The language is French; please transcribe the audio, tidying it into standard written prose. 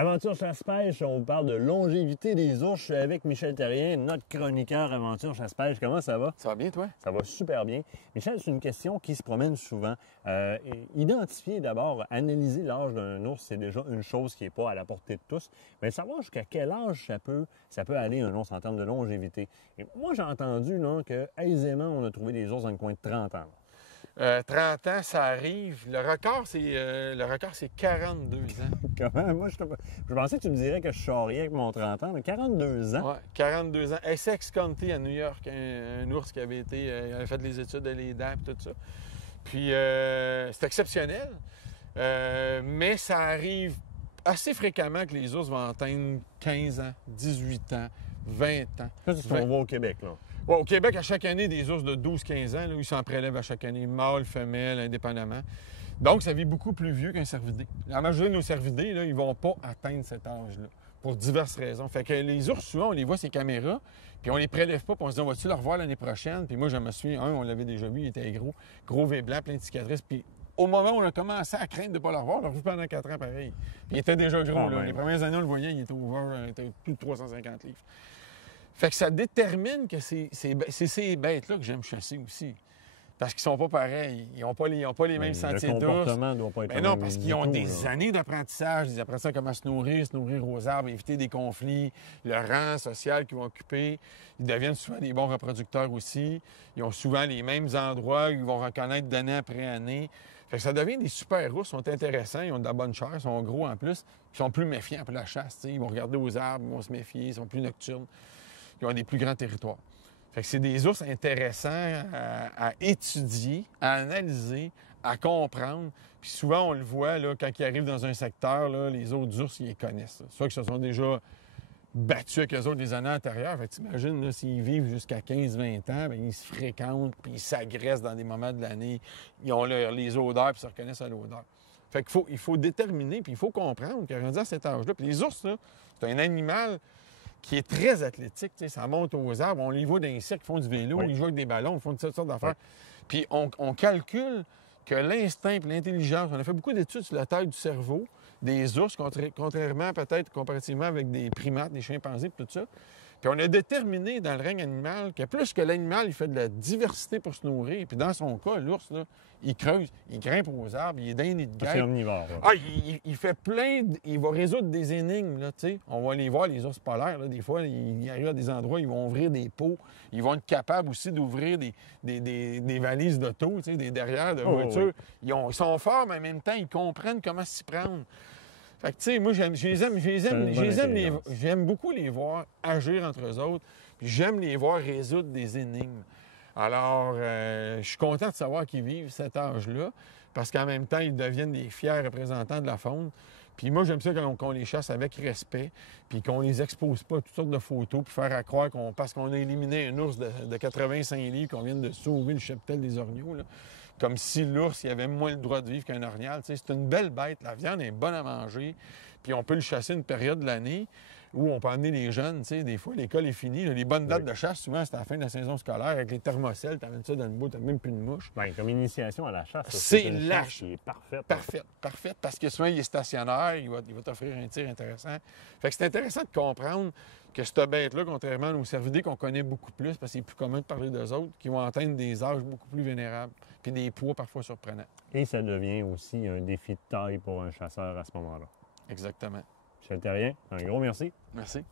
Aventure chasse-pêche, on vous parle de longévité des ours. Je suis avec Michel Terrien, notre chroniqueur Aventure chasse-pêche. Comment ça va? Ça va bien, toi? Ça va super bien. Michel, c'est une question qui se promène souvent. Identifier d'abord, analyser l'âge d'un ours, c'est déjà une chose qui n'est pas à la portée de tous. Mais savoir jusqu'à quel âge ça peut aller un ours en termes de longévité. Et moi, j'ai entendu là, que aisément, on a trouvé des ours dans le coin de 30 ans. 30 ans, ça arrive. Le record, c'est 42 ans. Comment? Moi, je pensais que tu me dirais que je charriais avec mon 30 ans, mais 42 ans? Oui, 42 ans. Essex County à New York, un ours qui avait fait des études de l'EDA et tout ça. Puis, c'est exceptionnel. Mais ça arrive assez fréquemment que les ours vont atteindre 15 ans, 18 ans, 20 ans. Ça, c'est ce qu'on voit au Québec, là. Ouais, au Québec, à chaque année, des ours de 12-15 ans, là, ils s'en prélèvent à chaque année, mâles, femelles, indépendamment. Donc, ça vit beaucoup plus vieux qu'un cervidé. La majorité de nos cervidés, là, ils vont pas atteindre cet âge-là, pour diverses raisons. Fait que les ours, souvent, on les voit, ces caméras, puis on les prélève pas, puis on se dit, on va-tu le revoir l'année prochaine? Puis moi, je me souviens, on l'avait déjà vu, il était gros V blanc, plein de cicatrices, puis au moment où on a commencé à craindre de ne pas le revoir, on l'a revu pendant 4 ans pareil. Puis il était déjà gros, là. Les premières années, on le voyait, il était plus de 350 livres. Fait que ça détermine que c'est ces bêtes-là que j'aime chasser aussi. Parce qu'ils sont pas pareils. Ils n'ont pas les mêmes sentiers d'ours. Le comportement doit pas être Mais non, parce qu'ils ont des années d'apprentissage. Ils apprennent ça comment se nourrir aux arbres, éviter des conflits, le rang social qu'ils vont occuper. Ils deviennent souvent des bons reproducteurs aussi. Ils ont souvent les mêmes endroits où ils vont reconnaître d'année après année. Fait que ça devient des super ours, ils sont intéressants, ils ont de la bonne chair, ils sont gros en plus. Ils sont plus méfiants pour la chasse. T'sais. Ils vont regarder aux arbres, ils vont se méfier, ils sont plus nocturnes. Ils ont des plus grands territoires. Fait que c'est des ours intéressants à étudier, à analyser, à comprendre. Puis souvent, on le voit, là, quand ils arrivent dans un secteur, là, les autres ours, ils les connaissent. Soit qu'ils se sont déjà battus avec eux autres les années antérieures. Fait que t'imagines, s'ils vivent jusqu'à 15-20 ans, bien, ils se fréquentent, puis ils s'agressent dans des moments de l'année. Ils ont les odeurs, puis ils se reconnaissent à l'odeur. Fait qu'il faut déterminer, puis il faut comprendre que rendu à cet âge-là. Puis les ours, là, c'est un animal qui est très athlétique, tu sais, ça monte aux arbres, on les voit dans les cirques, ils font du vélo, ils jouent avec des ballons, ils font toutes sortes d'affaires. Puis on calcule que l'instinct et l'intelligence, on a fait beaucoup d'études sur la taille du cerveau des ours, contrairement peut-être comparativement avec des primates, des chimpanzés et tout ça. Puis on a déterminé dans le règne animal que plus que l'animal, il fait de la diversité pour se nourrir, puis dans son cas, l'ours, là, il creuse, il grimpe aux arbres, il est d'un nid de guêpe. C'est omnivore. Là. Ah, il fait il va résoudre des énigmes, là, tu sais. On va les voir, les ours polaires, là, des fois, ils arrivent à des endroits, ils vont ouvrir des pots, ils vont être capables aussi d'ouvrir des valises d'auto, tu sais, des derrières de voitures. Ils sont forts, mais en même temps, ils comprennent comment s'y prendre. Fait que, tu sais, moi, j'aime beaucoup les voir agir entre eux autres, puis j'aime les voir résoudre des énigmes. Alors, je suis content de savoir qu'ils vivent cet âge-là, parce qu'en même temps, ils deviennent des fiers représentants de la faune. Puis moi, j'aime ça qu'on les chasse avec respect, puis qu'on les expose pas à toutes sortes de photos, puis faire à croire parce qu'on a éliminé un ours de 85 livres, qu'on vient de sauver le cheptel des orgnaux, là. Comme si l'ours, il avait moins le droit de vivre qu'un orignal. C'est une belle bête. La viande est bonne à manger. Puis on peut le chasser une période de l'année où on peut emmener les jeunes. Des fois, l'école est finie. Les bonnes dates de chasse, souvent, c'est à la fin de la saison scolaire. Avec les thermocelles, tu amènes ça dans le bout, tu n'as même plus de mouche. Bien, comme initiation à la chasse. C'est la chasse qui est parfaite. Parfaite. Parce que souvent, il est stationnaire. Il va t'offrir un tir intéressant. Fait que c'est intéressant de comprendre que cette bête-là, contrairement aux cervidés qu'on connaît beaucoup plus, parce que c'est plus commun de parler d'eux autres, qui vont atteindre des âges beaucoup plus vénérables, puis des poids parfois surprenants. Et ça devient aussi un défi de taille pour un chasseur à ce moment-là. Exactement. Michel Terrien, un gros merci. Merci.